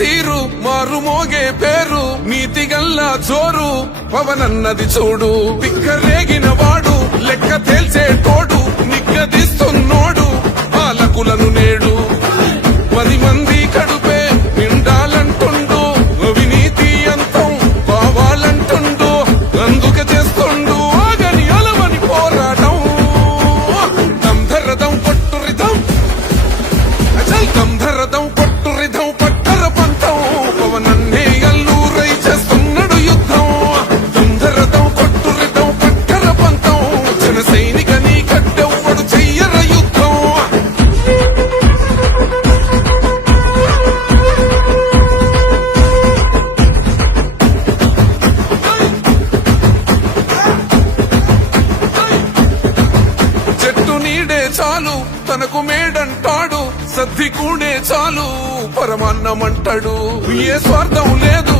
తీరు మారుమోగే పేరు నీతిగల్లా జోరు పవనన్నది చూడు పిక్కరేగిన వాడు లెక్క తేల్చే తోడు నిగ్గదిస్తున్నోడు పాలకులను నేడు 10 మంది కడుపే నిండాలంటుండు అవినీతి అంతం కావాలంటుండు అందుకే చేస్తుండు ఆగని అలవని పోరాటం దంధరదం కొట్టురిదం అచల్ దంధరదం కొట్టురిదం పట్టర పంతం పవనన్నే అల్లూరై చేస్తున్నాడు యుద్ధం దంధరదం కొట్టురిదం పట్టర పంతం జన సైనిక నీ కట్టెవ్వడు చెయ్యర యుద్ధం చెట్టు నీడే చాలు తనకు మేడంటాడు సద్ది కూడే చాలు పరమాన్నమంటాడు ఏ స్వార్థం లేదు